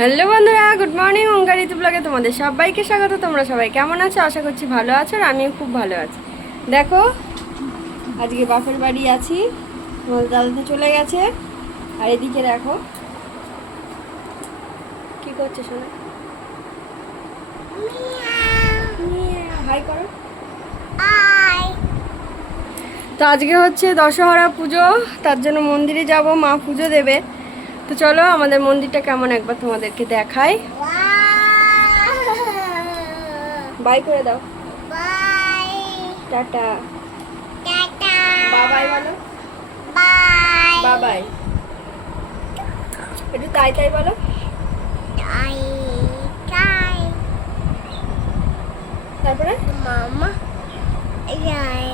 Hello বন্ধুরা, good morning. ওঙ্কার ঋতু ব্লগে তোমাদের সবাইকে স্বাগত। তোমরা সবাই কেমন আছো? আশা করছি ভালো আছো, আর আমিও খুব ভালো আছি। দেখো, আজকে বাপের বাড়ি আছি, তোমাদের দাদা তো চলে গেছে। আর এদিকে দেখো কি করছে, শোনো, হাই করো। তো আজকে হচ্ছে দশহরা পুজো, তার জন্য মন্দিরে যাব, মা পুজো দেবে। তো চলো আমাদের মন্দিরটা কেমন একবার তোমাদেরকে দেখাই। বাই করে দাও, বাই টাটা। টাটা বাবাই বলো, বাই বাবাই। একটু তাই তাই বলো। টাই টাই তারপরে মামা যাই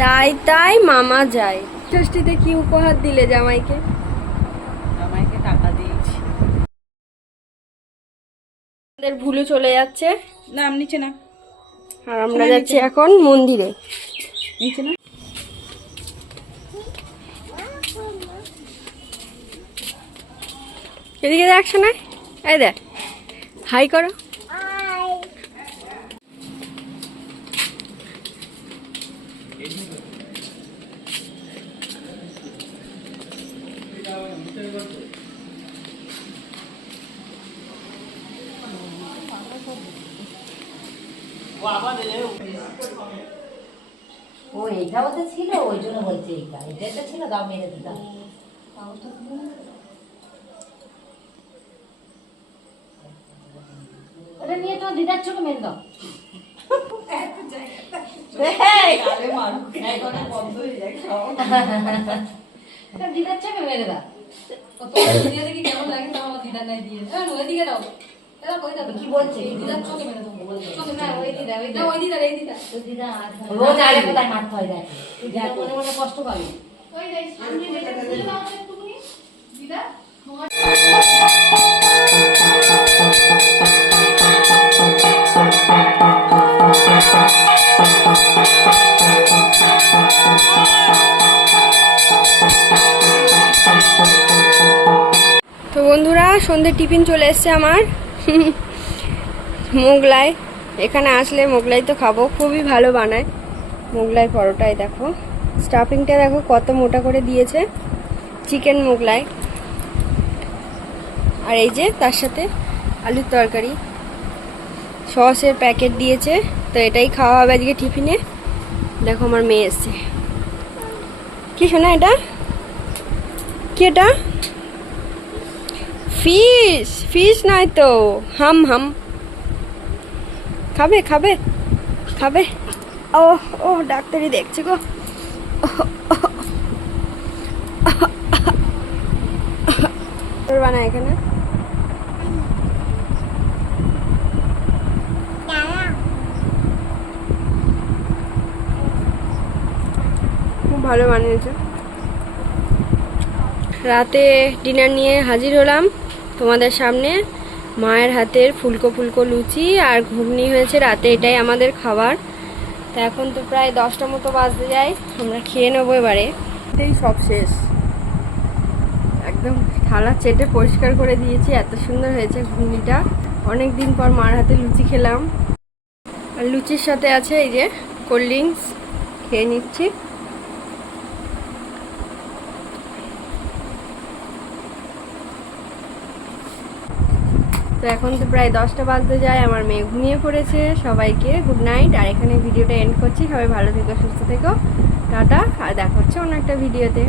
তাই তাই মামা যায়। ষষ্ঠীতে কি উপহার দিলে জামাইকে? জামাইকে টাকা দিয়েছি। আমাদের ভুলু চলে যাচ্ছে, নাম নিচে না, আর আমরা যাচ্ছি এখন মন্দিরে। নিচে না। এদিকে দেখছো না, এই দেখ, হাই করো। আই ও এইটাও তো ছিল, ওই জন্য বলছে এটা ছিল, দাও মেরে দিতাম। ওটা নিয়ে তো দিদার চোখে মেরে দাও। দিদার চোখে মেরে দাও। কেমন লাগে তোমার দিদার নাই দিয়ে ওইদিকে দাও। কি বলছে? দিদার চোখে মেরে দাও। রোজ আগে কোথায় মারতে হয় দেখ, মনে মনে কষ্ট পাবে। তো বন্ধুরা, সন্ধ্যে টিফিন চলে এসছে আমার, মোগলাই। এখানে আসলে মোগলাই তো খাবো, খুবই ভালো বানায় মোগলাই পরোটাই। দেখো স্টাফিংটা দেখো কত মোটা করে দিয়েছে, চিকেন মোগলাই। আর এই যে তার সাথে আলুর তরকারি, সসের প্যাকেট দিয়েছে। তো এটাই খাওয়া হবে আজকে টিফিনে। দেখো আমার মেয়ে এসছে। কি শোনা এটা? কি এটা? ফিশ? ফিশ নয় তো, হাম হাম। খাবে খাবে খাবে। ও ও ডাক্তারি দেখছে গো। বানায় এখানে খুব ভালো বানিয়েছে। রাতে ডিনার নিয়ে হাজির হলাম তোমাদের সামনে। মায়ের হাতের ফুলকো ফুলকো লুচি আর ঘুগনি হয়েছে রাতে, এটাই আমাদের খাবার। তো এখন তো প্রায় 10টা মতো বাজতে যায়, আমরা খেয়ে নেবো এবারে। এটাই সব শেষ, একদম থালা চেটে পরিষ্কার করে দিয়েছি। এত সুন্দর হয়েছে ঘুগনিটা, অনেক দিন পর মার হাতে লুচি খেলাম। আর লুচির সাথে আছে এই যে কোল্ড ড্রিঙ্কস, খেয়ে নিচ্ছি। তো এখন তো প্রায় 10টা বাজতে যায়, আমার মেয়ে ঘুমিয়ে পড়েছে। সবাইকে গুড নাইট। আর এখানে ভিডিওটা এন্ড করছি। সবাই ভালো থেকো, সুস্থ থেকো, টাটা। আর দেখা হচ্ছে অন্য একটা ভিডিওতে।